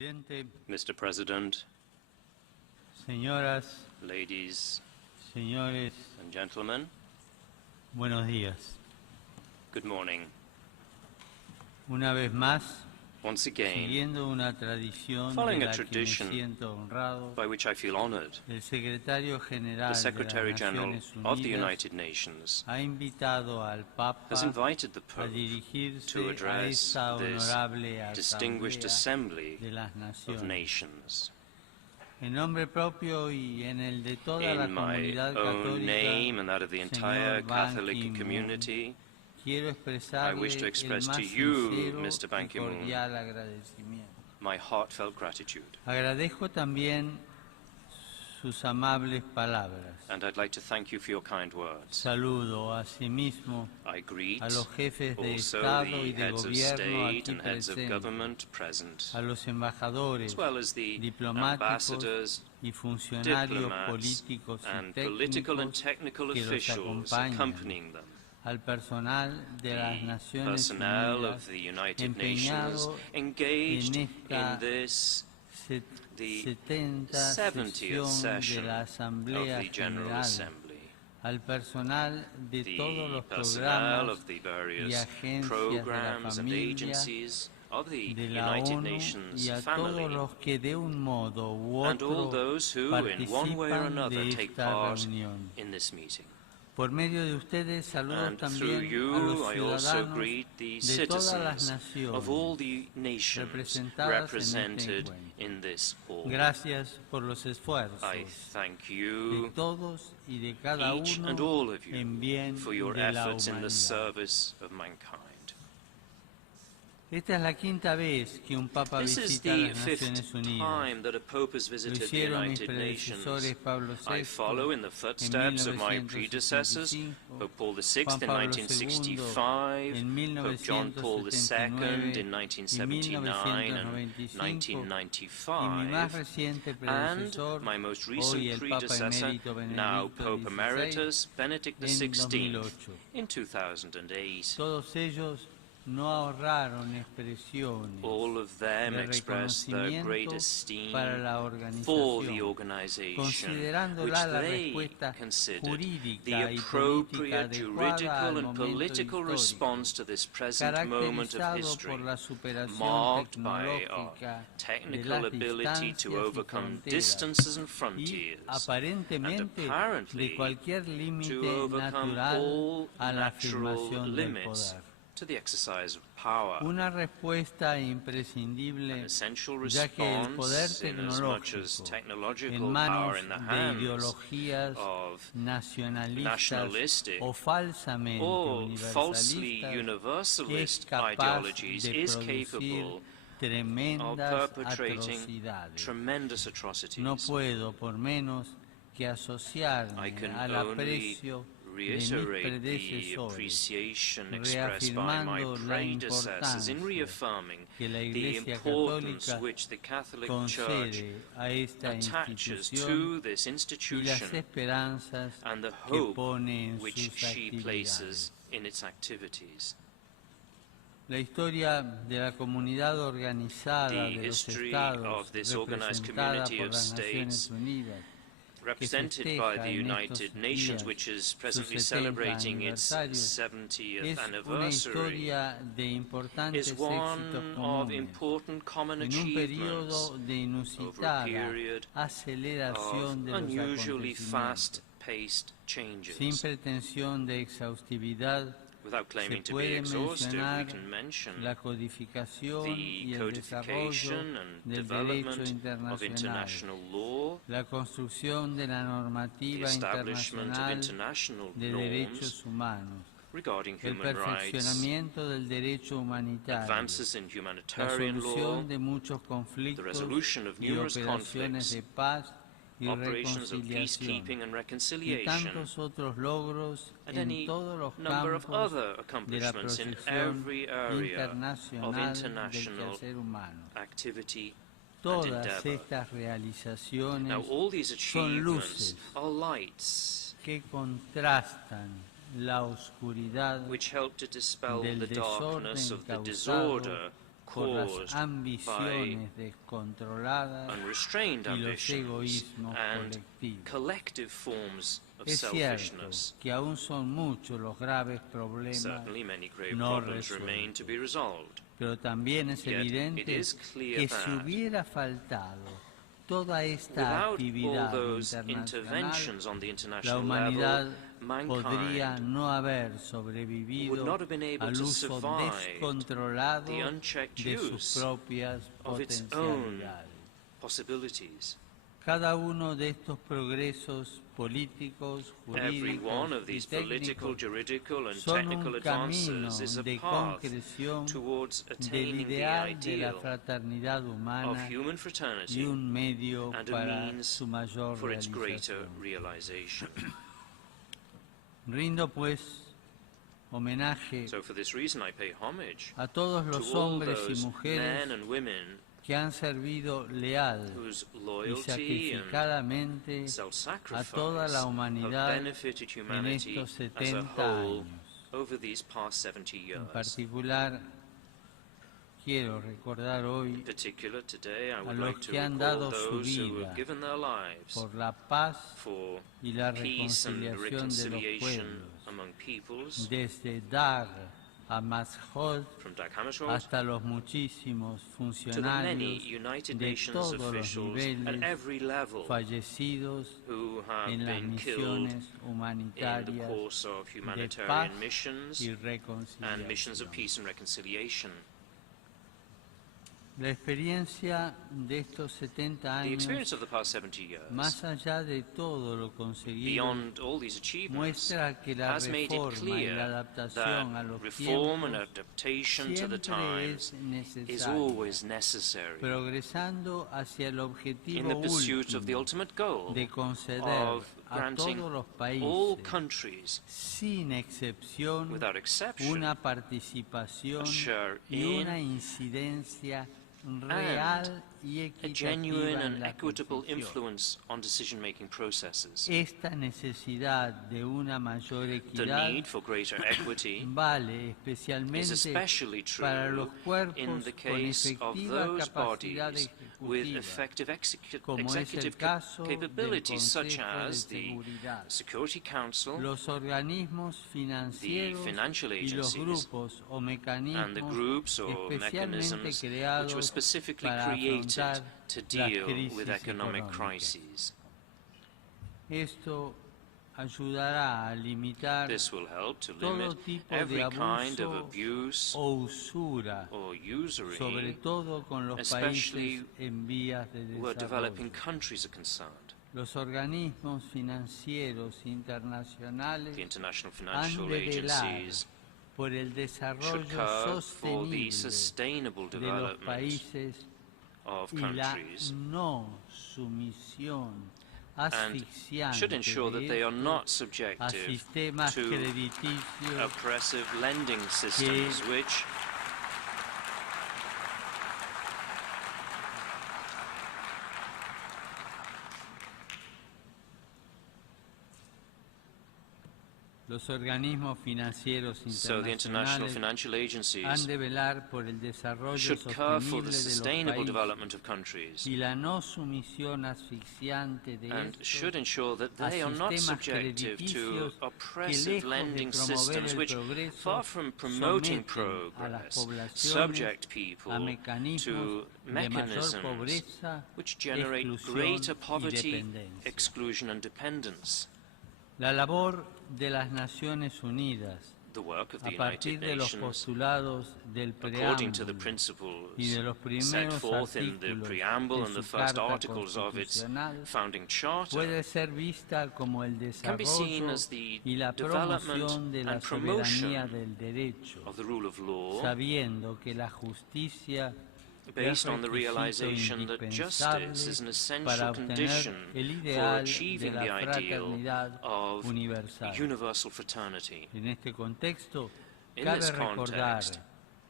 Mr. President, Señoras, ladies señores, and gentlemen, buenos días. good morning. Una vez más, Once again, siguiendo una tradición following de a la que me tradition siento honrado, by which I feel honored, el secretario general the de Secretary las General Naciones of the Unidas United Nations ha invitado al Papa has invited the a Pope dirigirse to a address esta this honorable distinguished Asamblea assembly de las of Naciones. nations. En nombre propio y en el de toda la In my comunidad own name católica, and that of the entire señor Ban Catholic Ki-moon, community, quiero I expresarle wish to el express to más you, sincero Mr. Ban y Ki-moon, cordial agradecimiento. my heartfelt gratitude. Agradezco también sus amables palabras. And I'd like to thank you for your kind words. Saludo asimismo I greet a los jefes de also Estado the y de heads of gobierno state aquí and heads of presentes, government present, a los embajadores, as well as the diplomáticos ambassadors, y funcionarios diplomats, políticos y and political and técnicos technical que los officials acompañan, accompanying them, al personal de las the Naciones personnel Unidas of the United Nations empeñado engaged en in esta this, the 70th 70th sesión de session la of Asamblea the General General, Assembly. al personal de todos The los personnel programas of the y various agencias de la programs and familia agencies of the de la United ONU Nations y a todos family, los que de un modo u and all otro those who, in one way or participan another, de take esta part reunión. in this meeting. Por medio de ustedes saludo And through también a you, los I also ciudadanos greet the de todas las citizens of all naciones the nations representadas en este represented encuentro. in this hall. Gracias por los esfuerzos I thank de you, todos y de cada each and uno all of you, en bien for your de la efforts in the humanidad. service of mankind. Esta es la quinta vez que un papa This is visita the las fifth Naciones Unidas. time that a pope has Lo visited the hicieron mis United Nations. predecesores Pablo I VI follow in the en footsteps of my predecessors, 1965, Pope Paul VI Juan in Pablo II 1965, en Pope John Paul II in 1979 1979 and y mi más 1995, reciente and predecesor, my most hoy recent el Papa predecessor, Emérito now Benedicto Pope XVI, Emeritus Benedict en XVI 2008. in 2008. Todos ellos no ahorraron expresiones All of them de expressed their great reconocimiento esteem para la for the organización, organization, which considerándola la they respuesta considered jurídica the y política appropriate adecuada juridical al and momento political histórico, response to this present moment of caracterizado history, por la superación marked by our tecnológica de technical las ability distancias to y overcome fronteras distances and y frontiers, and aparentemente apparently de cualquier to límite overcome natural all a la natural afirmación del limits poder. to the exercise of power. Una respuesta An imprescindible, essential ya que el poder response in as much as tecnológico technological en power manos in the de hands ideologías of nacionalistas nationalistic o falsamente or falsely universalistas universalist es capaz ideologies de is producir capable of tremendas perpetrating atrocidades. tremendous atrocities. No puedo por menos que asociarme I can al only aprecio de mis reiterate the predecesores, appreciation expressed by my reafirmando la predecessors in importancia reaffirming que la the Iglesia importance Católica which the Catholic Church concede a esta attaches institución to this y las institution esperanzas and the que hope pone en which sus she places actividades. in its activities. La historia de la comunidad organizada The de los history Estados, of this organized representada community por of las Naciones states, Unidas, represented festeja by the en United estos Nations, días which is su presently 70 celebrating its aniversario, 70th es una anniversary, historia de importantes is éxitos one of comunes important common en un achievements periodo de over a inusitada period aceleración of de los unusually acontecimientos, fast-paced changes. sin pretensión de exhaustividad. Without Se claiming to be puede exhaustive, we mencionar can mention la codificación y the el desarrollo codification and del derecho development of international law, la construcción de la the normativa establishment of internacional international de norms derechos humanos, regarding el human rights, perfeccionamiento del derecho humanitario, advances in la humanitarian law, solución de muchos the conflictos resolution of y numerous operaciones conflicts, de paz y operations of reconciliación, peacekeeping and y reconciliation, tantos otros logros and en any todos los number of campos other de la accomplishments in protección every area of internacional del international quehacer humano. activity and Todas endeavor. estas realizaciones Now, all these son achievements luces are lights que contrastan la oscuridad which help to dispel del the darkness desorden of the causado disorder por las caused by ambiciones descontroladas unrestrained y los ambitions egoísmos and colectivos. collective forms of Es cierto selfishness. que aún son muchos los graves problemas Certainly many grave no problems remain to resueltos, be resolved. pero también es Yet it evidente is clear que si that hubiera faltado toda esta without all actividad those internacional, interventions on the la international humanidad level, podría mankind no haber would sobrevivido not have been able al to uso survive descontrolado the unchecked de sus use propias of its own potencialidades. possibilities. Cada uno de estos progresos políticos, Every one jurídicos of y these political, técnicos juridical, and son technical un camino advances is a de path concreción towards del attaining the ideal de la ideal fraternidad of humana human y fraternity un medio and a para means su mayor for its greater realización. realization. Rindo pues homenaje So for this reason I pay homage a todos to los all hombres y those mujeres men and women que han servido leal whose y loyalty and sacrificadamente a self-sacrifice toda la have humanidad benefited en humanity estos as a 70 whole años. over these past 70 En years. particular, quiero recordar In hoy particular, today I a would los like to que han recall dado su those who vida have given their lives por la paz for y la peace and reconciliación de los reconciliation pueblos, among peoples, desde Dag a Masjid from Dag Hammarskjöld hasta los muchísimos to the many funcionarios United de Nations todos los officials at niveles every level fallecidos who have en las been killed misiones in the humanitarias course of de paz humanitarian missions y and missions of reconciliación. peace and reconciliation. La experiencia de estos 70 The años, experience of the past 70 years, más allá de todo lo conseguido, beyond all these achievements, muestra que la has made it reforma y clear la adaptación a that los reform and tiempos adaptation to the siempre es times is necesaria, always necessary progresando hacia el in objetivo the pursuit of the último ultimate goal de conceder of a granting todos los all países, countries sin excepción, without exception una participación a share y in una incidencia real y a equitativa genuine en and la equitable decisión. influence on decision-making processes. Esta necesidad de una mayor The equidad need for greater equity vale is especialmente especially para los true cuerpos in the con case of efectiva those capacidad bodies with ejecutiva, effective como es el executive caso del capabilities such Consejo de as the Seguridad, Security Council, los organismos the financieros financial y los agencies, grupos o and the mecanismos groups or especialmente mechanisms which were creados specifically para created afrontar to las deal with crisis economic económicas. crises. Esto ayudará a limitar This will help to todo limit tipo de every kind of abuso abuse o usura, or usury, sobre todo con los especially países en vías de where developing desarrollo. countries are concerned. Los organismos financieros internacionales The international han financial de velar agencies por el should desarrollo curb for the sostenible sustainable de los development países of y la countries no sumisión and asfixiante should ensure that they are de not estos a subjective sistemas to crediticios oppressive lending systems which los organismos financieros so the international internacionales financial han agencies de velar por el desarrollo should care for sostenible the de los sustainable países development of countries y la no sumisión asfixiante de and estos should ensure that a they are not sistemas subjective to crediticios que oppressive lejos lending de promover systems el which, progreso, far from promoting someten a las progress, poblaciones subject people a mecanismos to de mayor mechanisms pobreza, which generate exclusión greater y poverty, dependencia. exclusion and dependence. La labor de las Naciones Unidas, The work of the a partir United de los Nations, postulados del according to the preámbulo principles y de los set primeros forth in the artículos preamble de and the su first Carta articles of its Constitucional, founding charter, puede ser vista como el can be seen desarrollo as the y la promoción development de la and soberanía promotion del derecho, of the rule of law, sabiendo que la justicia based on the requisito realization that justice is an indispensable para essential obtener condition el for ideal de achieving la the ideal fraternidad of universal. universal fraternity. En este contexto, In cabe this recordar context,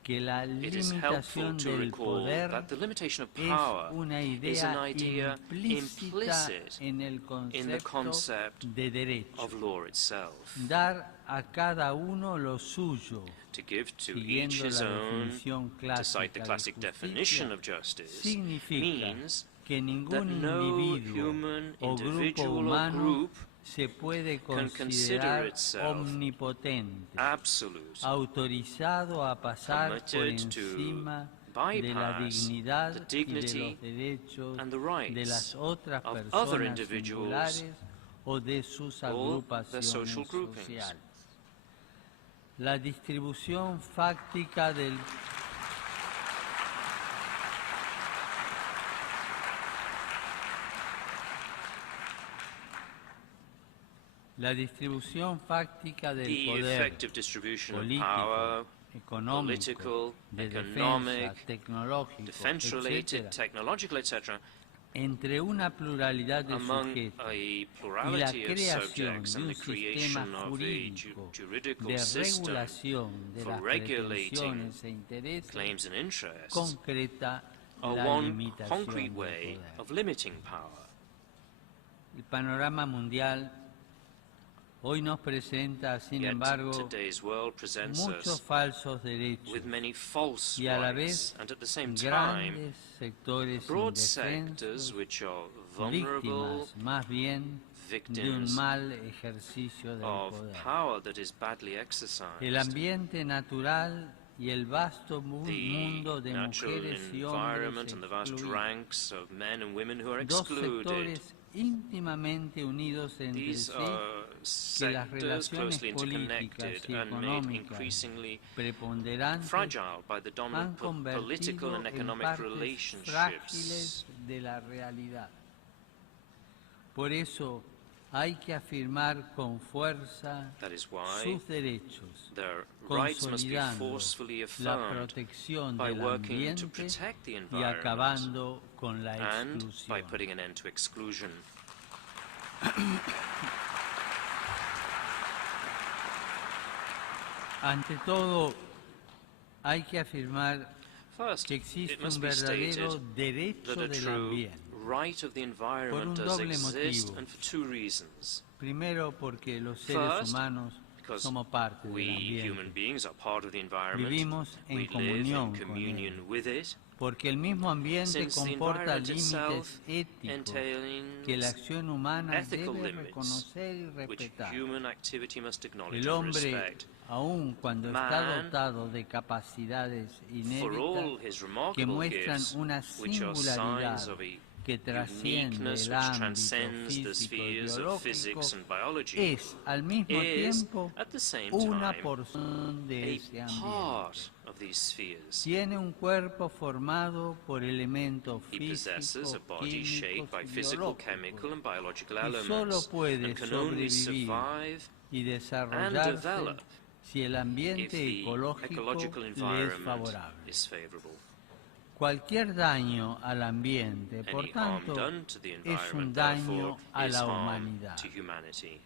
que la it is helpful limitación to del recall poder that the limitation of es power una is an idea idea implícita implicit en el in the concepto concept de derecho. of law itself. Dar a cada uno lo suyo, To give to siguiendo each his la own, definición to cite the clásica de classic definition justicia, of justice, significa means que that ningún no individuo human o grupo individual or humano group se puede can consider considerar itself omnipotente, absolute, autorizado a pasar por permitted to encima de la bypass dignidad the y de dignity los derechos and the de las rights otras of other personas individuals singulares o de sus or their agrupaciones social groupings. sociales. La distribución fáctica del The poder effective distribution of político, power, económico, political, de economic, defensa, tecnológico, defense-related, etcétera, technological, etc., entre una pluralidad de among sujetos a y la plurality of creación subjects de and un the sistema creation of a jurídico juridical de system regulación de for las regulating pretensiones e intereses claims and interests concreta are la one limitación concrete del way poder. of limiting power. El panorama mundial hoy nos presenta, sin Yet embargo, today's world presents muchos us falsos derechos with many false y a la rights, vez and at the same time, grandes sectores broad sectors indefensos, which are vulnerable víctimas más bien de un victims mal ejercicio del of poder. power that is badly exercised. El ambiente natural y el vasto The mundo de natural mujeres y environment hombres and the vast excluidos, ranks of men and women who are dos excluded. sectores íntimamente unidos entre These sí, are que las sectors relaciones closely políticas interconnected y and made económicas increasingly preponderantes fragile by the han dominant political convertido and en economic partes relationships. frágiles de la realidad. Por eso hay que afirmar con fuerza That is why sus derechos, their rights must be consolidando forcefully la affirmed protección by del working to ambiente protect the y environment acabando con la and by exclusión. putting an end to exclusion. Ante todo, hay que afirmar First, que it existe must un be stated verdadero derecho that a del true ambiente. right of the environment un does doble exist, motivo. and for two reasons. Primero, porque los seres First, humanos because somos parte del we human ambiente. beings are part of the environment. Vivimos en We live in comunión con communion él. with it. Porque el mismo ambiente Since the comporta environment límites itself éticos que entails la acción humana ethical debe limits reconocer y which respetar. human activity must acknowledge El and hombre, respect. aun cuando está Man, dotado de capacidades For inéditas all his que remarkable muestran gifts, una which are singularidad signs of a que trasciende uniqueness el which ámbito transcends the físico y spheres of biológico, physics and biology, es al mismo is, tiempo at the same una time, porción de a ese part ambiente. of these spheres. Tiene un cuerpo formado por elementos He possesses a físicos, body shaped químicos by y physical, chemical, biológicos and biological y solo elements, puede and can only sobrevivir survive y and desarrollarse develop si el if ambiente the ecológico ecological le es environment favorable. is favorable. Cualquier daño al ambiente, por Any harm tanto, done to the es un environment, daño therefore, a is la harm humanidad. to humanity.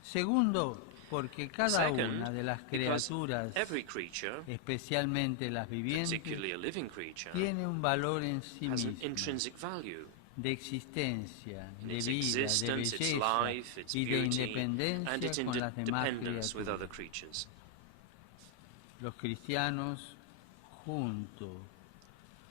Segundo, porque cada Second, una de las because criaturas, every creature, especialmente las vivientes, particularly a living creature, tiene un valor en sí has an mismo, intrinsic value. de existencia, de Its vida, de existence, its belleza life, its y de beauty, and independencia its con las demás independence with other criaturas. creatures. Los cristianos, junto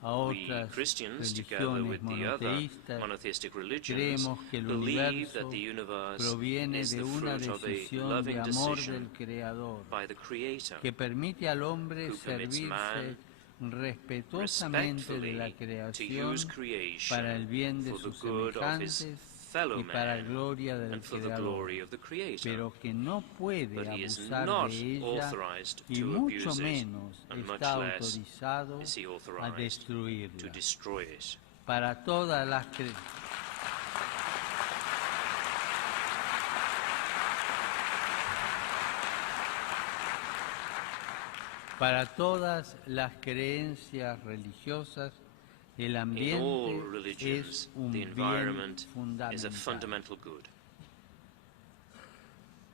a We otras Christians, together religiones with the other monoteístas, monotheistic religions, creemos que el believe that universo the universe proviene is de the una fruit of a decisión de loving amor decision del Creador by the Creator, que permite al hombre who permits servirse man respetuosamente de la respectfully to creación use creation para el bien de for the sus good of his semejantes fellow y para la man gloria del and for the Creador, glory of the Creator. pero que no puede But he is abusar not de ella authorized y to mucho abuse it, menos and much está less autorizado is he a authorized to destruirla. destroy it. Para todas las Para todas las creencias religiosas, el In all ambiente religions, es un the bien environment is a fundamental. fundamental good.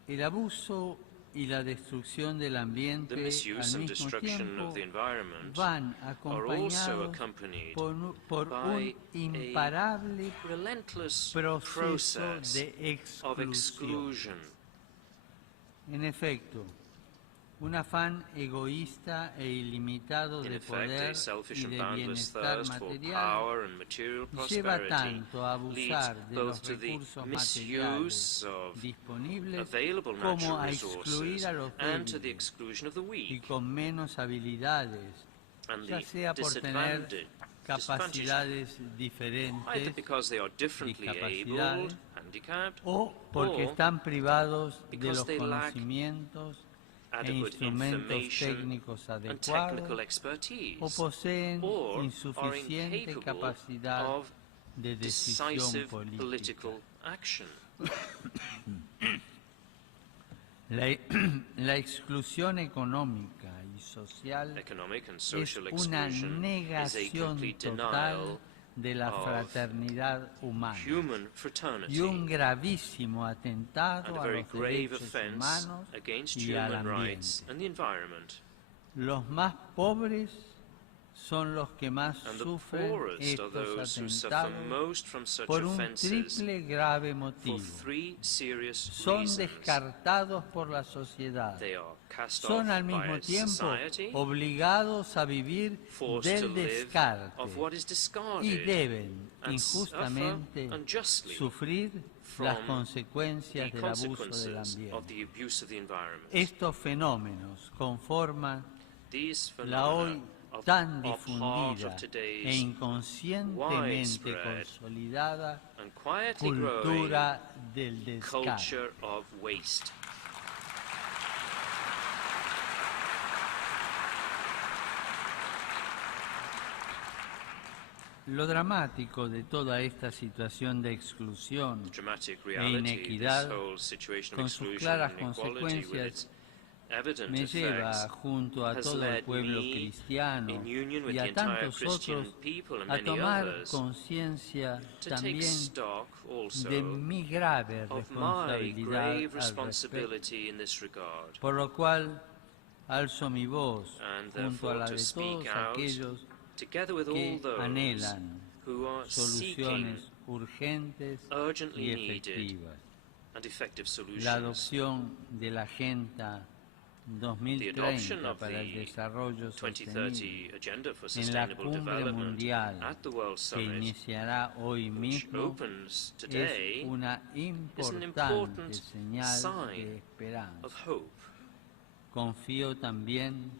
El abuso y la destrucción del ambiente the misuse al and mismo destruction tiempo of the environment van are also acompañados accompanied por by un imparable a relentless proceso process de of exclusión. exclusion. En efecto, un afán egoísta e ilimitado In de effect, poder a selfish y and de boundless bienestar thirst for material power and material lleva prosperity tanto a leads abusar de both los to the recursos materiales misuse of disponibles available como natural a excluir resources a los and to the débiles exclusion of the y weak, con menos habilidades, and ya the sea por tener disadvantage, capacidades either diferentes, because they are differently discapacidades, abled, handicapped, o porque or están privados de because los they lack conocimientos e adequate instrumentos information técnicos and adecuados, technical o expertise, poseen or are insuficiente incapable capacidad of de decisión decisive política. political action. La exclusión económica y social Economic and es social una exclusion is a negación complete total denial de la of fraternidad humana human y fraternity un gravísimo and atentado a a very los grave derechos offense humanos against y al human rights ambiente. and the environment. Los más pobres son los que más And the sufren poorest are estos those who suffer atentados most from such por un offenses triple grave for motivo. three serious Son reasons. descartados por la sociedad. They are cast Son off al mismo by tiempo society, obligados a vivir forced to del live descarte of what is y discarded, deben and injustamente suffer unjustly sufrir las from consecuencias the del abuso del consequences of ambiente. the abuse of the environment. Estos fenómenos conforman These la hoy phenomena tan are part difundida of e today's inconscientemente widespread consolidada and quietly growing cultura del descarte. culture of waste. Lo dramático de toda esta situación de exclusión The dramatic e reality, this inequidad, whole situation of con sus exclusion claras and inequality with consecuencias, its evident me lleva effects, junto a has todo el led pueblo me, cristiano in union with y the a entire tantos Christian otros, people and a many tomar others, conciencia to take también stock also de mi grave of my responsabilidad grave al respecto, responsibility in this regard. por lo cual alzo mi voz And junto a la therefore to de speak todos out, aquellos together with all que those anhelan who are seeking soluciones urgentes urgently y needed efectivas. and effective La solutions. adopción de la Agenda The adoption 2030 of para el the desarrollo sostenible 2030 Agenda for en la Sustainable cumbre Development mundial at the World que Summit, iniciará hoy which mismo opens today, es una is an importante important señal de sign esperanza. of hope. Confío también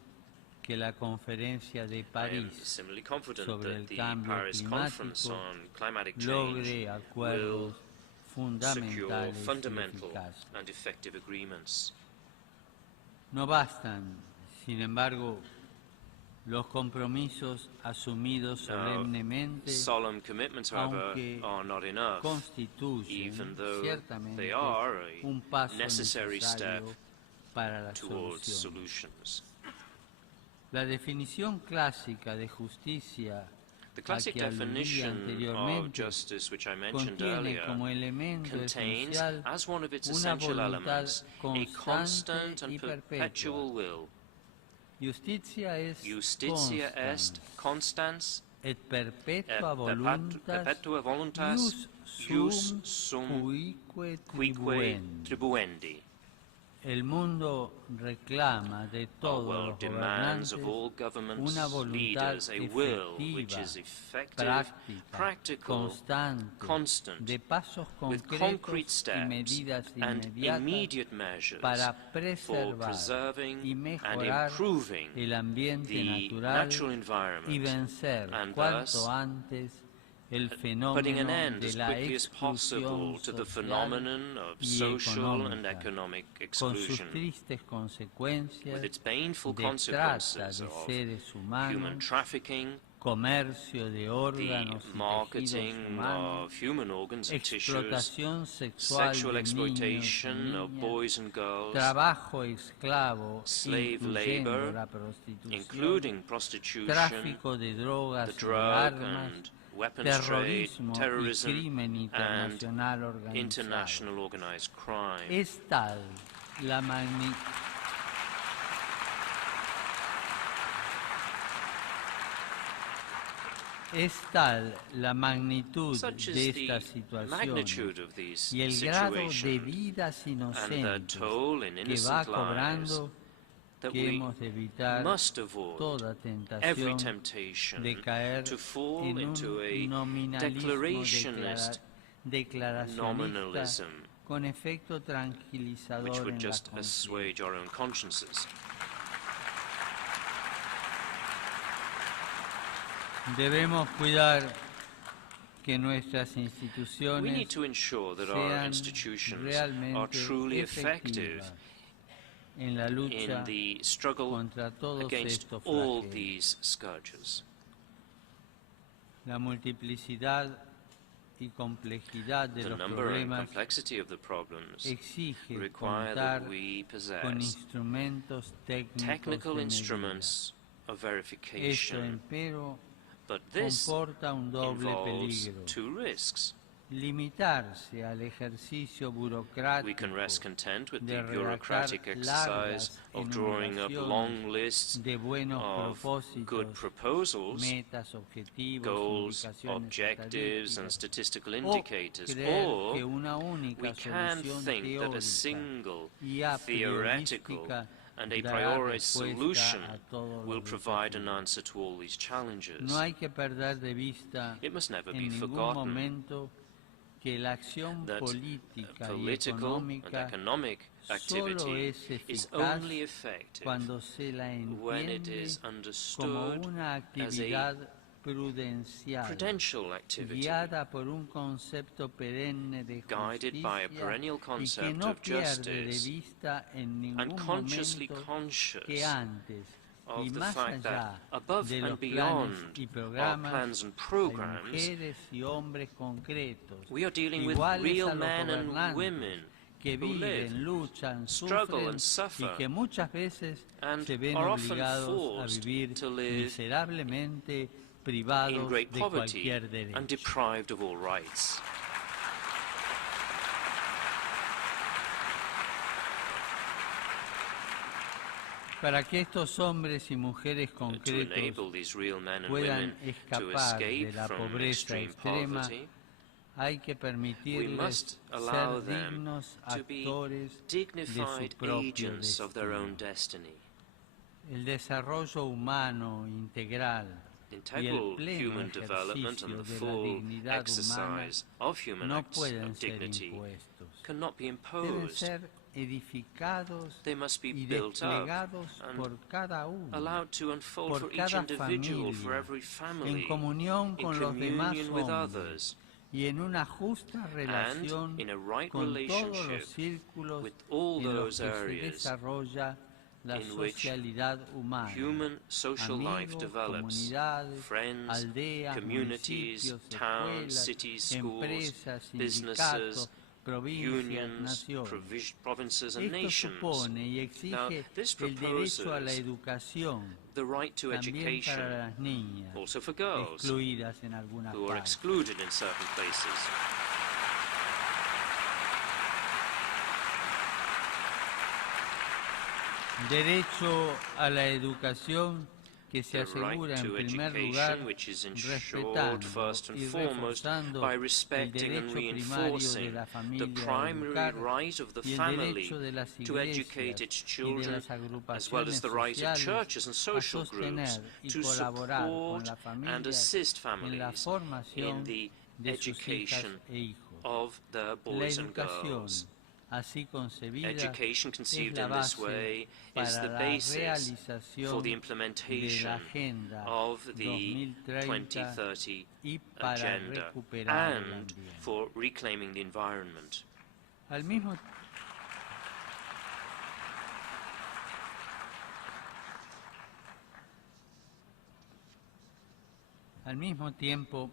que la conferencia de I am París similarly confident sobre that el the cambio Paris Conference climático on Climatic Change logre will acuerdos secure fundamentales y fundamental eficaces. and effective agreements. No bastan, sin embargo, los compromisos asumidos Now, solemnemente, solemn commitments, however, aunque are not enough, constituyen even though ciertamente they are a un paso necessary step necesario para la towards solución. solutions. La definición clásica de justicia The a classic que aludí definition of anteriormente justice, which I mentioned contiene earlier, como elemento contains, esencial as one of its una essential voluntad elements, a constant constante y and perpetual perpetua. will. Justitia est Justitia est constans constans et perpetua et voluntas perpetua voluntas ius ius sum cuique quique tribuendi. tribuendi. El mundo reclama de Our todos world los demands gobernantes of all governments, una voluntad leaders, a will which efectiva, is effective, práctica, practical, constante, constant, de pasos with concretos concrete y steps medidas and inmediatas immediate measures para for preservar preserving y and mejorar improving el ambiente the natural natural y environment, vencer and cuanto thus antes el putting fenómeno an end de as la quickly as possible exclusión to the social phenomenon of y social and económica, economic con sus exclusion, tristes consecuencias with its painful de trata consequences de of seres human humanos, trafficking, comercio de the órganos y tejidos marketing humanos, of human organs and tissues, explotación sexual sexual de niños y exploitation of niñas, boys and girls, trabajo esclavo, slave incluyendo labor, la prostitución, including prostitution, tráfico de the drogas y drug armas, and weapons trade, terrorismo y terrorism, crimen and internacional organizado. international organized crime. Es tal la Es tal la magnitud Such de is the estas situaciones magnitude of these y el grado de situations vidas and the inocentes toll in que va innocent lives cobrando that que we hemos de evitar must avoid toda every tentación temptation de caer to fall en into un a nominalismo declarationist declaracionista nominalism con efecto which tranquilizador would en la just assuage our own consciences. Debemos cuidar que nuestras We need instituciones to ensure that our sean institutions are realmente truly effective efectivas en la in lucha the struggle contra todos against estos all flagelos. these scourges. La multiplicidad y complejidad de The los number and problemas complexity of the problems exige require contar that we con possess instrumentos técnicos technical de medida. instruments of Esto, verification, empero, but this comporta un doble involves peligro. two risks. Limitarse al ejercicio We can rest burocrático content with de the bureaucratic redactar exercise largas of drawing up long enumeraciones lists de buenos of good propósitos, proposals, metas, objetivos, goals, indicaciones objectives, and estadísticas, statistical o indicators, creer or que una única we can solución think that a teórica single, y a theoretical, priorística and a dará priori respuesta solution a todos will los provide an desafíos. answer to all these challenges. No hay que perder de vista It must never be en ningún forgotten momento que la acción that política y political and económica economic solo activity es is eficaz only effective cuando se la when it entiende is como understood una as a actividad prudencial, prudential activity, guiada por un concepto perenne de guided by a justicia perennial y que concept no of pierde de justice, vista en and ningún consciously momento que conscious antes y of the más fact allá that above de los and planes beyond y our programas plans and hay programs, mujeres y hombres concretos, we are dealing with iguales real a los men and gobernantes, women que who live, viven, luchan, struggle sufren and suffer, y que muchas veces and se ven are often obligados a forced vivir to live miserablemente in privados great de poverty cualquier and derecho. deprived of all rights. Para que estos hombres y mujeres To concretos enable these real men and puedan women to escapar de escape la from pobreza extreme extrema, poverty, hay que we permitirles must allow ser them dignos to be actores de su dignified propio agents of their own destino. destiny. El desarrollo humano integral y el Integral pleno human development and ejercicio the de la full dignidad humana exercise of human no acts pueden of ser dignity impuestos. cannot be Deben imposed. ser edificados They must be y built up desplegados and por cada uno, allowed to unfold por for each cada individual, for familia, every en family, comunión in con los demás communion with hombres others, y en una justa and relación in a right con todos relationship los círculos with all en los those que se areas desarrolla la in which socialidad humana, human social life amigos, develops. comunidades, Friends, aldeas, communities, municipios, towns, escuelas, cities, schools, empresas, businesses, sindicatos, provincias, unions, naciones. provinces and Esto nations. supone y Now, exige this el derecho a la proposes educación, the right to también education, para las niñas, also for girls, excluidas en algunas who are partes. excluded in certain places. Derecho a la educación que se The right asegura en to primer lugar education, which is ensured respetando first and y foremost reforzando by el respecting and derecho primario de reinforcing la the familia a primary educar right of the y el family derecho de las to educate iglesias its y de children, las as well as agrupaciones the right of sociales churches and a social groups sostener y to colaborar con support la and familia assist en la families formación in the de sus hijas education e hijos. of their La boys and educación, girls. así concebida, Education es conceived la in this base way is para the la basis for realización the de implementation la Agenda of the 2030 2030 y para agenda recuperar el and ambiente. for reclaiming the environment. Al mismo tiempo,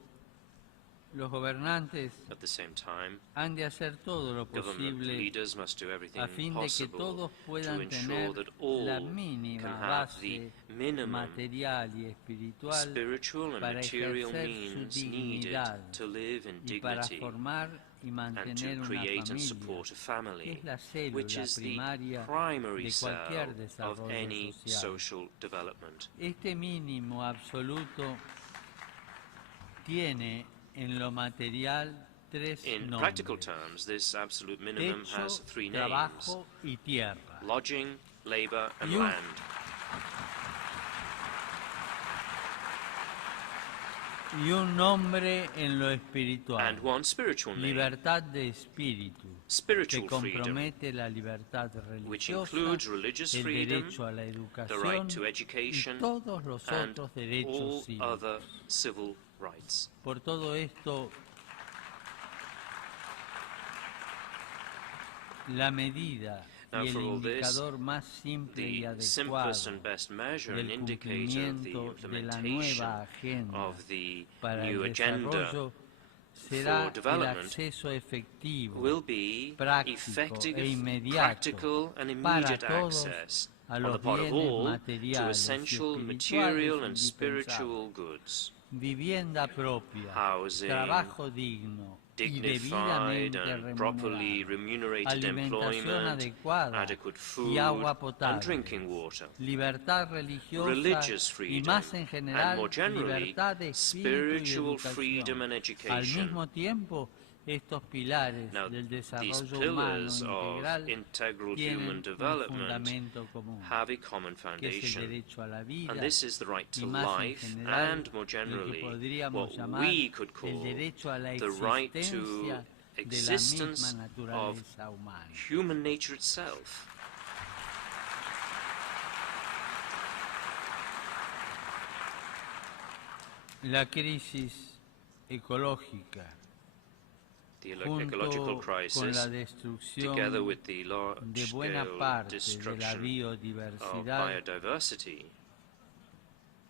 los gobernantes At the same time, han de hacer todo lo government posible leaders must do everything a fin de que possible todos to puedan ensure tener that all la can mínima have the base minimum material y espiritual spiritual and para material ejercer su means needed dignidad to live in y para dignity formar y and mantener to una create and familia, support a que family, es la which célula is the primaria primary de cell cualquier of desarrollo any social. social development. Este mínimo absoluto tiene en lo material tres In nombres: practical terms, this absolute minimum techo, has three names: trabajo y tierra. lodging, labor, and Y un- land. Y un nombre en lo espiritual: And one spiritual name, libertad de espíritu, que spiritual freedom, compromete la libertad which religiosa, includes religious el freedom, derecho a la the educación right to y education, todos los and otros all derechos cívicos. other civil rights. Por todo esto, la medida Now, y el for all this, indicador más simple y The adecuado simplest and best measure and del indicator of the cumplimiento de la implementation nueva agenda of the para new el agenda desarrollo será for el development acceso efectivo, will be práctico effective, e inmediato practical and para immediate todos access a on los the part of bienes all to materiales y essential espirituales material and indispensables: spiritual goods, vivienda propia, housing, trabajo digno y dignified debidamente and properly remunerado, remunerated alimentación employment, adecuada adequate y food agua and potable, drinking water, libertad religiosa religious y freedom, más en and general more generally, libertad de espíritu y spiritual freedom educación. and Al education. mismo tiempo, estos pilares Now, del these desarrollo humano pillars of integral integral tienen human un development fundamento común, have a common que es el foundation, derecho a la vida and this is the right y to más en life, general and more lo que generally, podríamos what llamar we could el call derecho a la the right to existencia de la misma existence of naturaleza humana. human nature itself. La crisis ecológica, The junto ecological con la crisis, destrucción together with the de buena large-scale parte de la destruction of biodiversidad, biodiversity,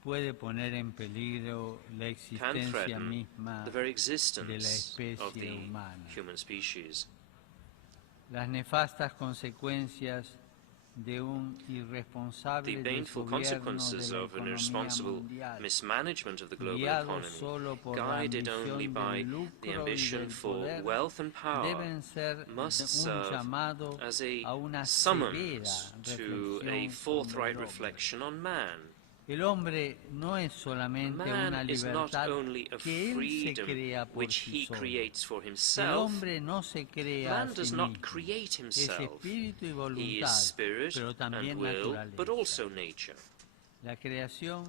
puede poner en peligro la can existencia threaten misma the very de la existence of especie the humana. human species. Las nefastas consecuencias de un irresponsable The painful desgobierno consequences de la of an economía irresponsible mundial, mismanagement of the global guiados economy, solo por la guided only ambición by del the lucro y ambition del for poder, wealth and power, deben ser must un serve llamado as a una a severa summons to a reflexión sobre forthright el hombre. reflection on man. El hombre no es solamente una Man is not libertad only a que él se freedom crea por which sí he solo. creates for El himself. hombre no se crea a Man sí does not mismo. create Es himself. espíritu y He is voluntad, spirit pero and también will, but naturaleza. also nature. La creación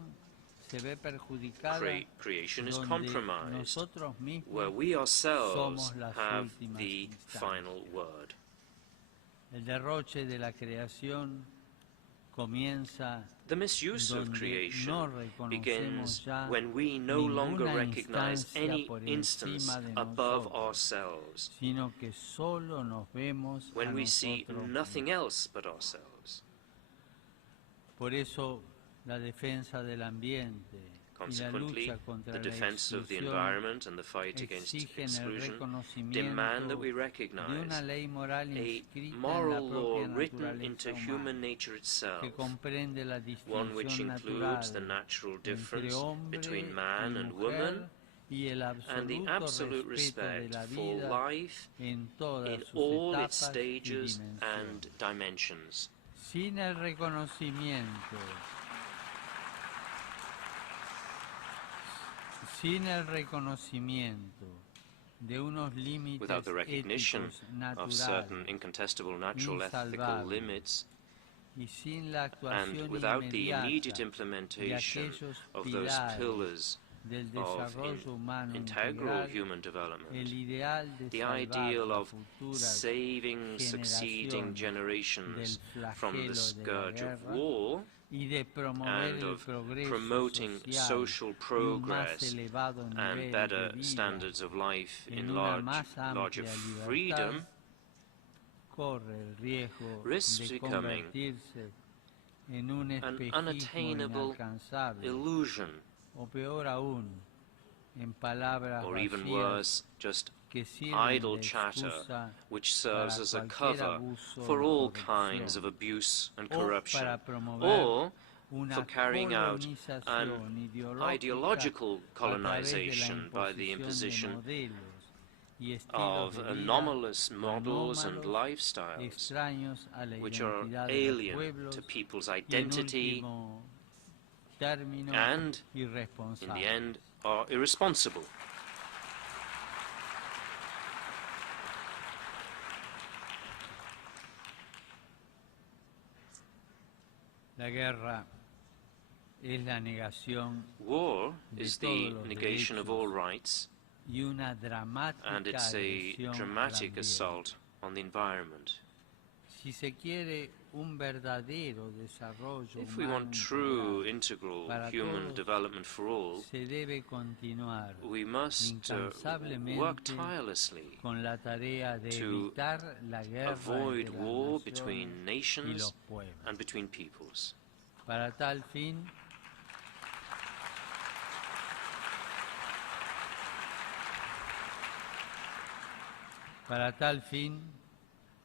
se ve perjudicada Creation is donde compromised, nosotros mismos where we ourselves somos las have últimas the instancias. final word. El derroche de la creación comienza The misuse of donde creation no reconocemos begins ya when we no longer ninguna recognize instancia any por instance encima de above nosotros, ourselves, sino que solo nos vemos a when we see nosotros nothing mismos. else but ourselves. Por eso la defensa del ambiente y la Consequently, lucha contra the la defense of the exclusión environment and the fight against exigen el exclusion reconocimiento demand that we de una recognize ley moral a inscrita en la moral law propia written naturaleza into humana, human nature itself, que comprende la one which distinción includes the natural natural entre difference hombre between y man and woman, mujer y el and the absoluto absolute respeto de respect la for vida life en todas in sus all its etapas y stages and dimensiones. dimensions. Sin el reconocimiento de unos límites Without the recognition éticos of naturales certain incontestable natural ethical insalvables limits, y sin la actuación and without the immediate inmediata de implementation aquellos of those pilares pillars del of desarrollo humano integral integral, human el development, ideal de the salvar ideal a of futuras saving succeeding generaciones generations del from the flagelo de la scourge of guerra war y de promover and el of progreso promoting social social y un más progress elevado and nivel better de vida standards of life en in una más larger amplia libertad, freedom, corre el riesgo risks de becoming convertirse en un an espejismo unattainable inalcanzable, illusion, o peor aún, en palabras or even vacías worse, just que sirven idle de chatter excusa which serves para as a cualquier cover abuso for o all corrupción, kinds of abuse and o corruption, para promover or una for carrying out an colonización ideológica ideological a través de la colonization by the imposición imposition de modelos y estilos of de vida anomalous models and anómalos, lifestyles extraños a la which are identidad de los alien pueblos to people's y en identity último término and, in the irresponsables. end, are irresponsible. La guerra es la negación War de is todos the los negation of all derechos rights, y una and dramática it's a agresión al dramatic ambiente. assault on the environment. Si se quiere un verdadero desarrollo If we humano want true, integral integral para human todos, development for all, se debe continuar we must work incansablemente tirelessly con la tarea de to evitar la guerra avoid entre war las between naciones y nations los pueblos. and between peoples. Para tal fin,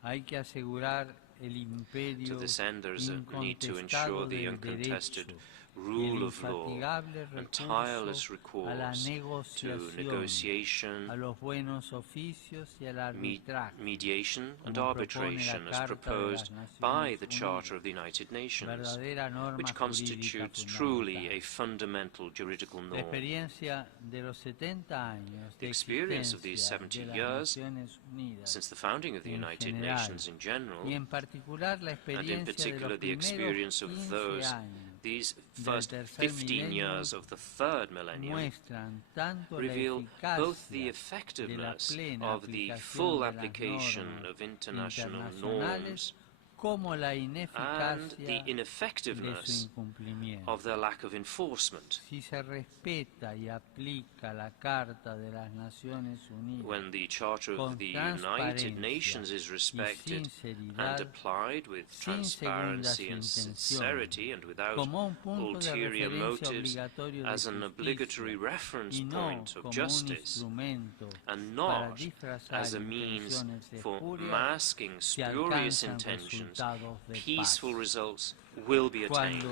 hay que asegurar el To imperio this end, there's a need to ensure incontestado the del uncontested derecho y el rule of law infatigable and recurso tireless a la recourse to negociación, a negotiation, los buenos oficios y al arbitraje, mediation and como propone la arbitration as Carta de proposed las by Naciones the Charter Unidas, of the United Nations, verdadera norma which jurídica constitutes truly a fundamental. fundamental juridical La norm. experiencia de los 70 años The de experience of these existencia 70 de las years Naciones Unidas since the founding of the en United general, Nations in general, y en particular la and in experiencia de particular los the primeros experience of 15 años these del first tercer 15 milenio, years of the third millennium, muestran tanto la reveal both the eficacia de la effectiveness plena of the aplicación full de las application normas of international internacionales norms como la and the ineficacia de su ineffectiveness incumplimiento. of their lack of enforcement. Si se respeta y aplica la Carta de las Naciones Unidas When the Charter of con the United transparencia Nations is y respected and sinceridad, applied with sin segundas transparency and intenciones, sincerity and without como un punto de ulterior referencia motives, obligatorio de as an obligatory justicia reference y no point of como un justice, instrumento and para not disfrazar as a means intenciones for espurias, masking se spurious alcanzan intentions, resultados de paz. peaceful results will be attained.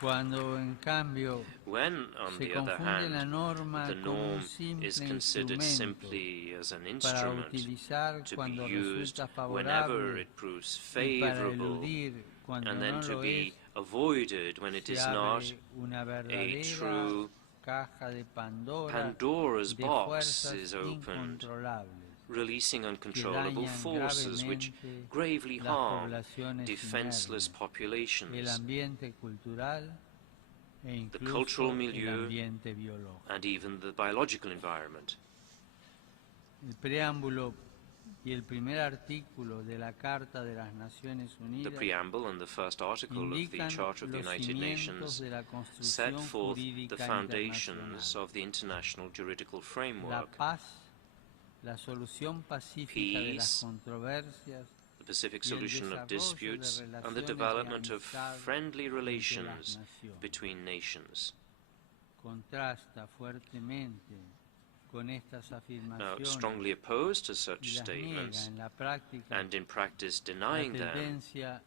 Cuando en cambio When, on se the other confunde la hand, norma the como un norm simple is considered instrumento simply as an para instrument utilizar to be cuando used resulta whenever favorable it proves y para favorable, eludir cuando and no then to lo be es, avoided when it se is not abre una a verdadera true caja de Pandora Pandora's de box fuerzas is opened, incontrolables releasing que uncontrollable dañan forces which gravemente gravely las harm poblaciones defenseless inermes, el populations, ambiente cultural e the incluso cultural el milieu, ambiente biológico. and even the biological environment. El preámbulo y el primer artículo de la Carta de las Naciones The Unidas preamble and the first article of the indican Charter of the los United cimientos Nations de la set construcción forth the jurídica foundations internacional. of the international juridical La framework, paz, la solución pacífica de las peace, controversias the pacific y el solution of desarrollo de disputes, and the relaciones development de of amistad friendly entre las relations naciones. between nations. Contrasta fuertemente con estas Now, afirmaciones strongly opposed to y such las niega statements, en la práctica and in practice la denying them, tendencia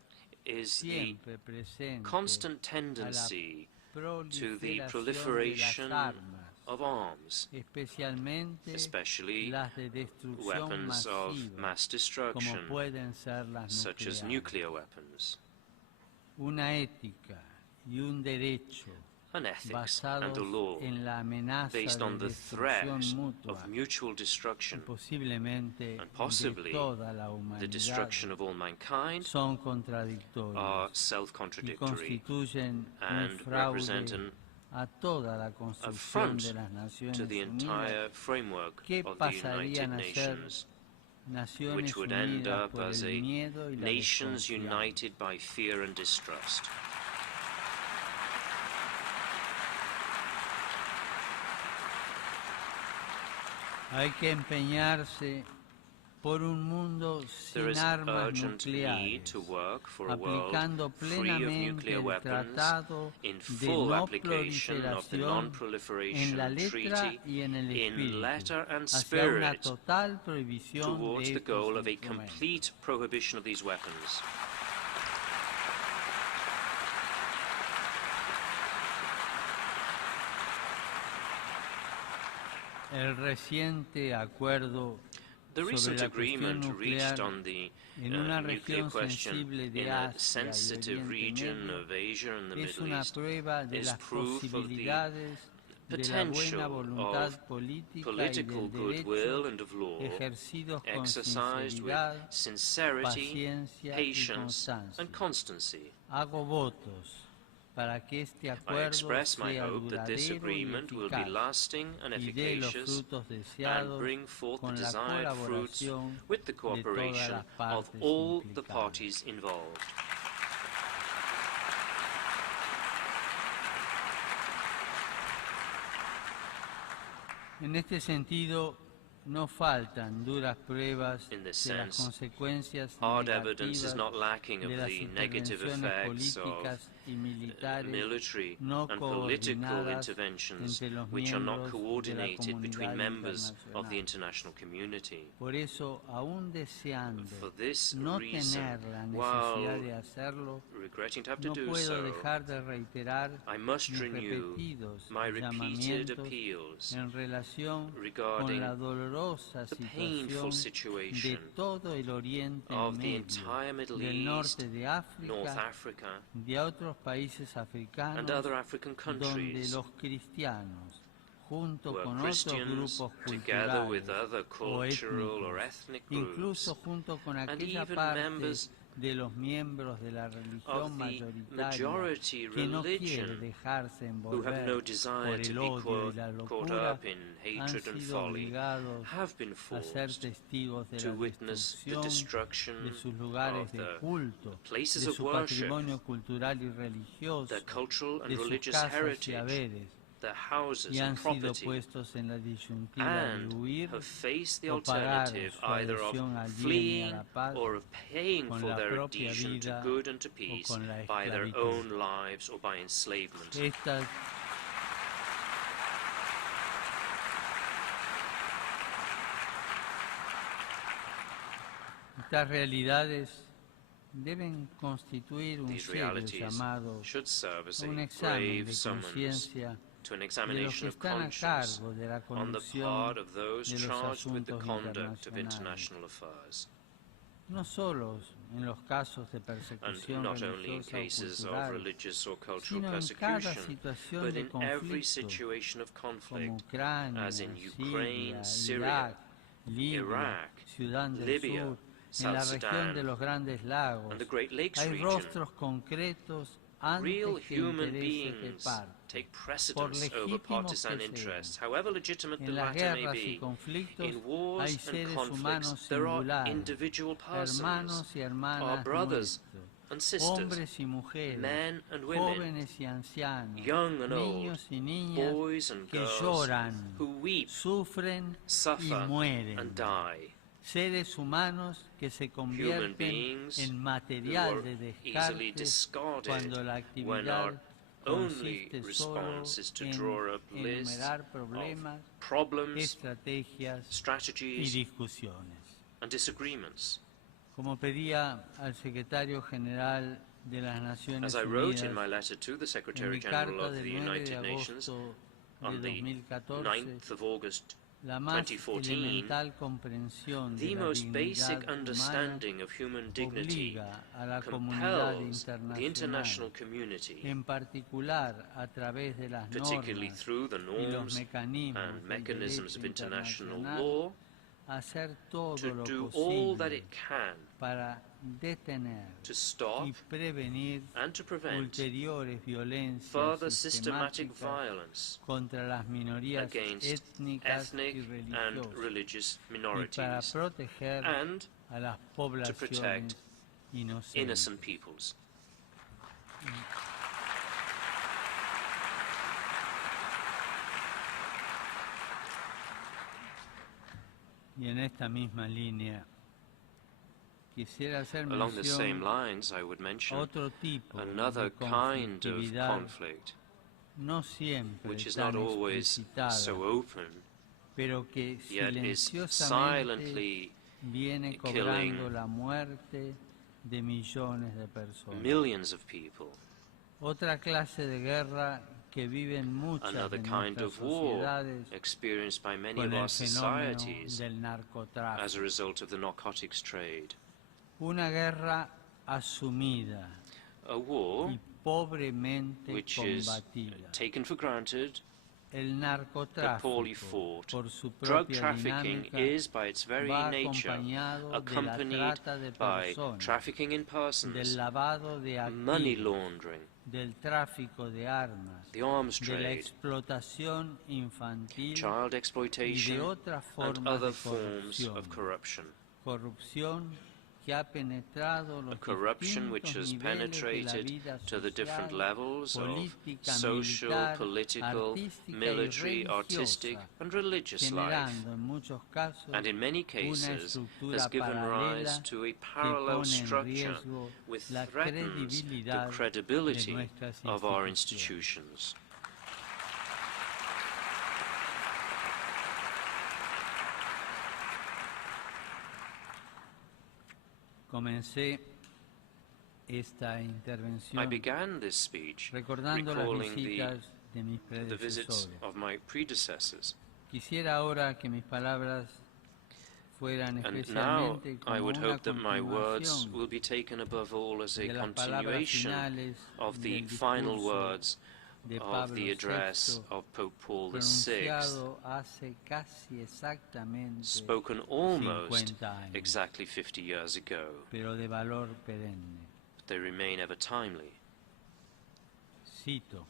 is the siempre presente constant a la tendency to the proliferación de las proliferation armas, of arms, especialmente especially las de destrucción weapons of masiva, mass como destruction, pueden ser las such as nucleares. nuclear weapons. Una ética y un derecho An ethics basados and a law en la amenaza based de on the threat destrucción mutua of mutual y destruction posiblemente and possibly de toda la the humanidad destruction of all mankind son are contradictorios y self-contradictory constituyen un and represent fraude an a toda la construcción affront de las to Naciones the Unidas, entire framework que of the United pasarían a ser Nations, Naciones which would end Unidas up por as el a miedo y la nations desconfianza. united by fear and distrust. Hay que empeñarse por un mundo There sin is armas urgent need nucleares, to work for a world aplicando free of plenamente nuclear el weapons, Tratado in de full no application of the proliferación en Non-Proliferation la letra Treaty, y en el in espíritu, letter and hacia una spirit, total prohibición towards de the estos goal of a instrumentos. complete prohibition of these weapons. El reciente acuerdo The The sobre recent la agreement cuestión reached nuclear on the en una nuclear región question sensible de in a Asia y sensitive Oriente region Medio of Asia and the es Middle una East prueba de is las proof of the posibilidades de la buena potential voluntad of política y political del goodwill derecho and of law ejercidos con exercised with sinceridad, sincerity, paciencia y patience, constancia. and constancy. Hago votos para que este I acuerdo express my sea hope that this duradero y agreement will be eficaz lasting and y dé los efficacious frutos and deseados bring forth the con la desired fruits colaboración with the de todas cooperation las of partes all the implicadas. parties involved. En este sentido, no faltan duras pruebas In this de las sense, consecuencias hard evidence is negativas not lacking of de las the negative intervenciones effects of políticas y militares military no and political coordinadas interventions entre los which are not miembros de la coordinated between comunidad members of the internacional. international community. Por eso, aún deseando For this no reason, tener la necesidad while de hacerlo, regretting to have to no do puedo so, dejar de reiterar I must mis renew repetidos my repeated llamamientos appeals en relación con regarding la dolorosa the painful situación de situation todo el Oriente of the Medio, entire Middle del East, norte de North África, Africa, de otros países and africanos, other African donde countries, los cristianos, junto where con otros Christians, grupos together with culturales other o cultural or étnicos, ethnic groups, incluso junto con and aquella even parte members de los miembros de la religión of the mayoritaria majority que no quiere religion dejarse who have no envolver desire por to el be odio y la caught locura, up in han hatred and sido folly, obligados have been a ser forced testigos de to la witness the destrucción destruction de sus lugares of de the culto, places de of su worship, patrimonio cultural y religioso, their cultural and de sus religious casas y heritage, haberes, their houses y and han sido property, puestos en la disyuntiva de and huir have faced the o pagar alternative su either of adhesión al bien y a fleeing la paz or of paying con for la their propia adhesion to vida good and to o peace con la by their esclavitud. own lives or by enslavement. Estas realidades deben constituir un These serio realities llamado should serve as a un a examen grave de summons conciencia to an de los examination que of están a conscience cargo de la on the conducción part of those de los charged with the asuntos conduct of internacionales, international affairs, no solo en los casos de and persecución not only in religiosa o cases of cultural, religious or cultural sino en cada persecution, situación but de in every conflicto, situation of como conflict, Ucrania, as in Siria, Ukraine, Syria, Irak, Libia, Iraq, Sudán del Libya, Sur, en South la región de Sudan, los Grandes Lagos. and the Great Lakes Hay region. rostros concretos Real antes que human intereses de beings parte. take Por precedence over legítimos partisan que interests, sean. however legitimate the En las latter may guerras y be. conflictos In wars hay and seres conflicts, humanos there are singulares, individual persons, hermanos y our hermanas brothers nuestros, and sisters, hombres y mujeres, men and women, jóvenes y ancianos, young and old, niños y niñas boys and que girls, lloran, who weep, sufren y suffer, mueren. and die. Seres humanos que se convierten beings en who material are de easily descarte discarded cuando la when our actividad only consiste solo response is to en draw up lists enumerar of problemas, problems, estrategias y strategies, discusiones. and disagreements. Como pedía al secretario general de las Naciones As I wrote in my Unidas letter to the en Secretary mi General carta of the del 9 de United Nations agosto de on the 2014, 9th of August la más 2014, elemental comprensión de the la most basic dignidad humana understanding of human dignity obliga a la comunidad compels the internacional, international community, en particular a través de las particularly normas through the y los norms mecanismos and del mechanisms of derecho international internacional, law, a hacer todo to lo do all that posible it can para detener to stop y prevenir and to prevent ulteriores violencias further systematic sistemáticas violence contra las minorías against étnicas ethnic y and religiosas religious y para minorities proteger and a las protect poblaciones inocentes. innocent peoples. Y en esta misma línea quisiera hacer Along the same mención lines, I would a mention otro tipo another de kind of conflictividad conflict, no siempre which is tan not always explicitada, so open, pero que yet is silenciosamente silently viene killing cobrando la muerte de millones de personas. millions of people. Otra clase de guerra que viven muchas another de kind nuestras of war sociedades experienced by many con of el our fenómeno societies del as a narcotráfico. result of the narcotics trade. Una guerra asumida A war y pobremente which is combatida. taken for granted El but poorly narcotráfico, fought. por su Drug propia trafficking dinámica, is, by its very va nature, acompañado de la accompanied trata de by personas, trafficking in del persons, lavado de money activos, laundering, del tráfico de armas, the arms de la trade, explotación infantil child y de exploitation, otras and formas other de forms of corruption. corrupción que ha penetrado A los corruption which distintos has niveles de la penetrated vida to the different social, levels of política, social, militar, political, artística y military, artistic, religiosa, and religious life, generando en muchos casos and in many una cases estructura has given rise paralela to a que parallel pone en structure riesgo which la threatens the credibilidad de credibility nuestras of our instituciones. institutions. Comencé esta intervención I began this speech recordando las recalling visitas de mis the visits predecesores. of my predecessors. Quisiera ahora que mis palabras fueran And now especialmente I como would una hope that my words continuación will be taken above all as a de las palabras continuation finales of the del final discurso words de of Pablo the address VI, of Pope Paul VI, pronunciado hace casi exactamente spoken almost 50 años, exactly 50 years ago, pero de valor perenne. but they remain ever timely. Cito: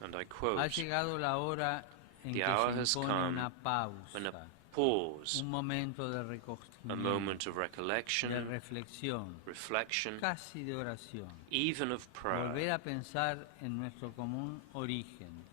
And I ha quote, llegado la hora en "The que hour se has impone come una when a pausa, pause, un momento de a recogimiento, moment of de recollection, reflexión, reflection, casi de oración. even of Volver prayer, a pensar en nuestro común origen,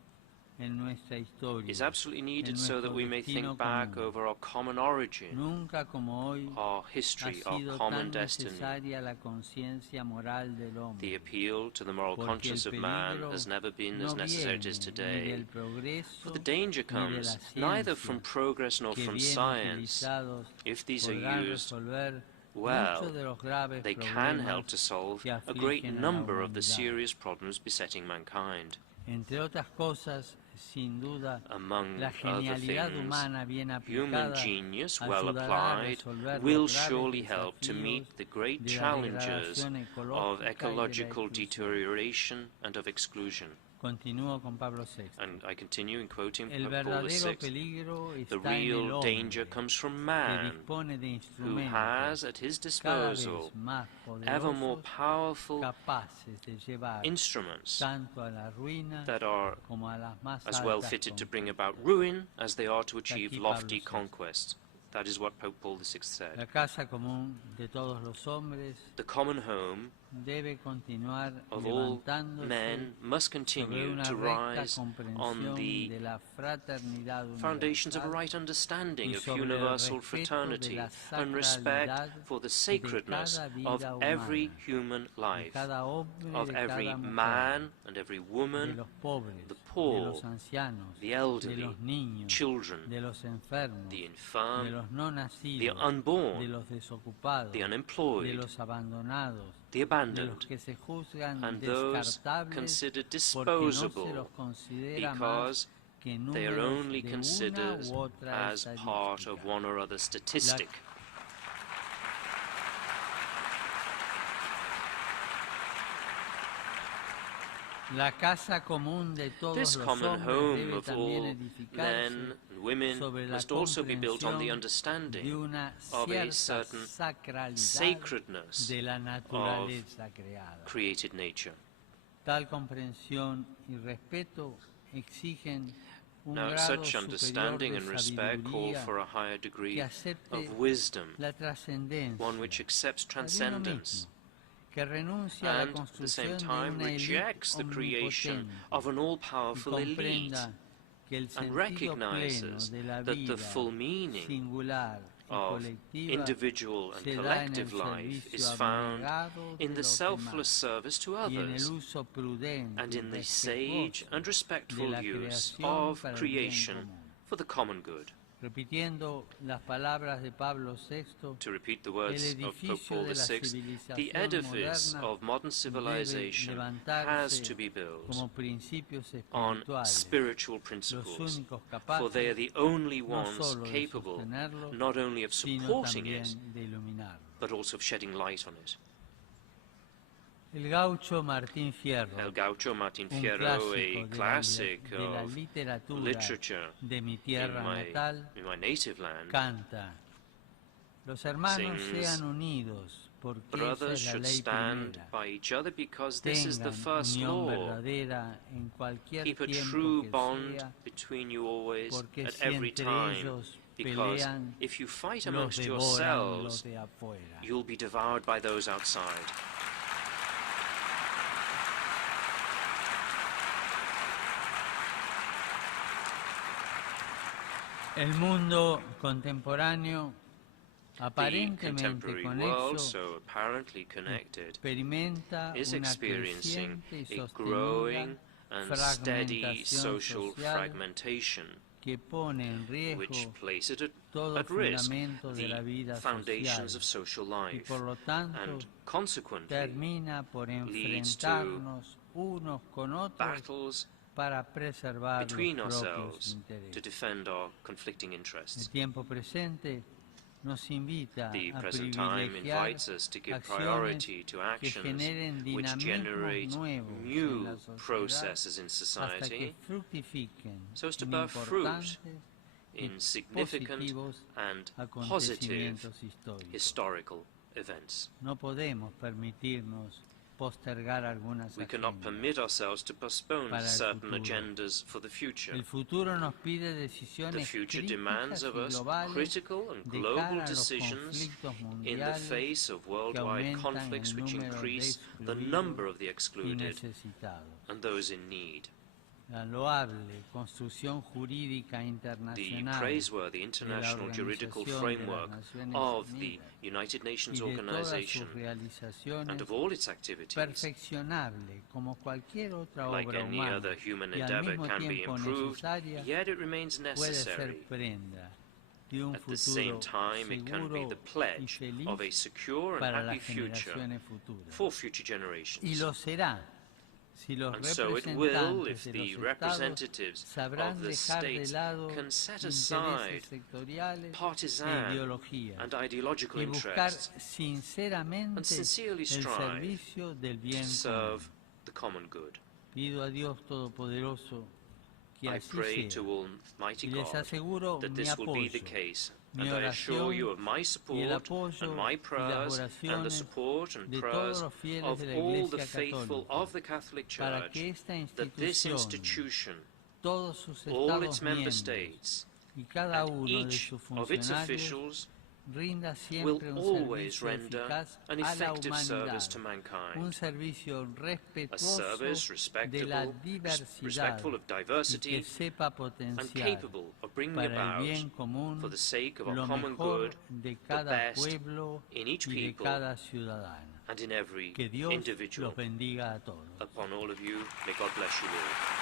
en nuestra historia, is absolutely needed en so that nuestro we may destino think back común. over our common origin, Nunca como hoy our ha history, our sido common tan destiny. necesaria la conciencia moral del The hombre, appeal to the moral porque conscience el of man peligro has never been no as necessary as viene it is ni today. del progreso For the danger ni de comes la neither from ciencia, progress nor que from bien science. utilizados If these are podrán used resolver well, muchos de los graves they can help problemas to solve que a great afligen a la number of the humanidad. serious problems besetting mankind. Entre otras cosas, sin duda, Among la other genialidad things, humana bien human aplicada genius, well ayudará a applied, resolver will los graves surely help to meet desafíos the great de la challenges degradación of ecológica y de la ecological exclusión. deterioration and of exclusion. Continúo con Pablo VI. And I continue in quoting El Pope Paul verdadero VI. peligro The está en el real danger hombre, comes from que man, dispone de who has instrumentos at his cada disposal vez más ever more poderosos, powerful capaces de llevar instruments tanto a la ruina that are como a las más as well altas fitted to bring about conquistas. ruin as they are to achieve Aquí lofty Pablo VI. conquests. That is what Pope Paul VI said. La casa común de todos los hombres The common home debe continuar of all levantándose men must sobre continue una to recta rise on comprensión the de la fraternidad foundations of a universal right understanding y of sobre el universal respeto de fraternity la and respect sacralidad for the de sacredness cada of vida every humana, human de life, cada hombre, of de every cada mujer, man and every de woman, los pobres, the de poor, los ancianos, the de elderly, los niños, children, de los enfermos, the de infirm, los no the nacidos, de unborn, los desocupados, the de unemployed, los abandonados, the de los abandoned, que se juzgan and those descartables considered porque no se disposable los considera más because que they are números only de una considered u otra as part of estadística. one or other statistic. La casa común de todos This los common hombres home debe of también all edificarse men and women sobre la must also be built on the comprensión de understanding una of a cierta certain sacralidad sacredness de la naturaleza creada. created nature. Tal comprensión y respeto exigen un Now, grado such superior understanding de and respect call sabiduría for a higher degree que acepte of wisdom, la trascendencia, one which accepts la de uno transcendence, mismo, que renuncia a la and at the same construcción de time una élite rejects the creation of omnipotente an y all-powerful elite, comprenda que el and sentido pleno recognizes de la that the vida full meaning singular y of colectiva individual and se da en el collective life servicio is found abnegado de in the los selfless demás service to y en el others, uso prudente and y in the sage respetuoso and de respectful la use creación of para el bien creation común. for the common good. Repitiendo las palabras de Pablo VI, To repeat the el words of Pope edificio Paul de la VI, the civilización edifice moderna of modern debe civilization has levantarse to be built como principios on espirituales, spiritual los principles, únicos for they are capaces the only no ones solo de capable sostenerlo, not only of sino supporting it, también de iluminarlo. but also of shedding light on it. El gaucho Martín Fierro, El Gaucho Martín un Fierro, clásico a de classic de la of literatura literature de mi in tierra natal, my native land, canta: los hermanos sings, sean unidos, porque esa brothers es la should ley stand primera. by each other because this is the Tengan first unión law. verdadera en cualquier Keep a tiempo true que bond sea, between you always, porque at si every entre time, ellos because pelean, if you fight los amongst devoran los yourselves, de afuera. you'll be devoured by those outside. El mundo contemporáneo, The aparentemente contemporary world, conexo, so apparently connected, experimenta is una experiencing creciente y a sostenida growing and steady fragmentación social social fragmentation, que pone en which riesgo places todo at risk fundamento de la the vida foundations social of social y life, por lo tanto and consequently termina por leads to enfrentarnos unos con otros battles para preservar los between propios ourselves to intereses. defend our conflicting El interests. tiempo presente nos invita The a present time privilegiar invites us to give acciones priority to que actions generen which dinamismos generate nuevos en new la sociedad processes in hasta que society fructifiquen so as to en bear fruit importantes y in significant positivos and positive acontecimientos históricos. historical events. No podemos permitirnos postergar algunas We cannot agendas. permit ourselves to postpone para el certain futuro. agendas for the future. El futuro nos pide The decisiones future críticas demands of y us globales critical and de global cara a los decisions conflictos in the mundiales face of que worldwide aumentan conflicts el which número de increase the excluidos number of the y excluded necesitados. and those in need. La loable construcción jurídica The internacional praiseworthy de la international juridical Organización de las framework Naciones of the Unidas United Nations y de todas sus Organization and realizaciones, of all its activities, perfeccionable como cualquier otra like obra any humana other human y al endeavor, mismo can be tiempo improved, necesaria, yet it remains puede ser necessary. prenda de un At the same futuro time, it can be seguro the y pledge of a feliz secure and para happy las future generaciones futuras. for future Y generations. lo será si los And so it will representantes if de the los estados representatives sabrán of the dejar de states lado can set intereses aside sectoriales e partisan ideologías and ideological y buscar interests and sinceramente sincerely el strive servicio del bien to común. serve the common good. Pido a Dios Todopoderoso que I así pray sea. to Almighty Y les God aseguro that mi this will be the apoyo, case, mi and I assure you oración of my y el support apoyo and my y las prayers and the oraciones support and de todos prayers los fieles of de la all the Iglesia faithful Católica of the Catholic para Church, que esta that this institución, institution, todos sus all its estados member miembros states, y cada and uno de each sus of its funcionarios officials rinda will siempre un always servicio render eficaz an a la effective service humanidad, to un mankind, servicio a respetuoso service de la respectable, diversidad respectful of y que diversity, sepa and potenciar capable of bringing para el about, bien común for the sake of our lo common mejor good, de the cada best pueblo in each y de people cada ciudadano. and in every Que Dios individual. los bendiga a todos. Upon all of you, may God bless you all.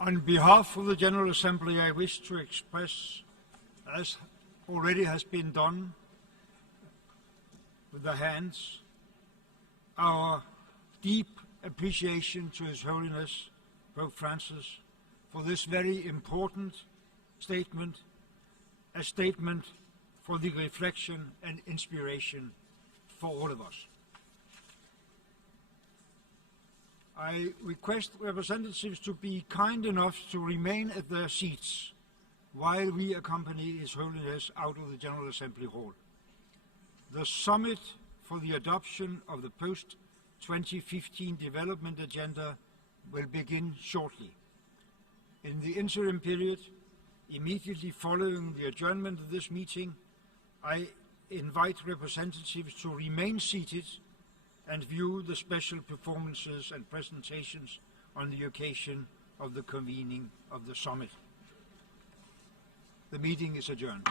On behalf of the General Assembly, I wish to express, as already has been done with the hands, our deep appreciation to His Holiness Pope Francis for this very important statement, a statement for the reflection and inspiration for all of us. I request representatives to be kind enough to remain at their seats while we accompany His Holiness out of the General Assembly Hall. The summit for the adoption of the post-2015 development agenda will begin shortly. In the interim period, immediately following the adjournment of this meeting, I invite representatives to remain seated and view the special performances and presentations on the occasion of the convening of the summit. The meeting is adjourned.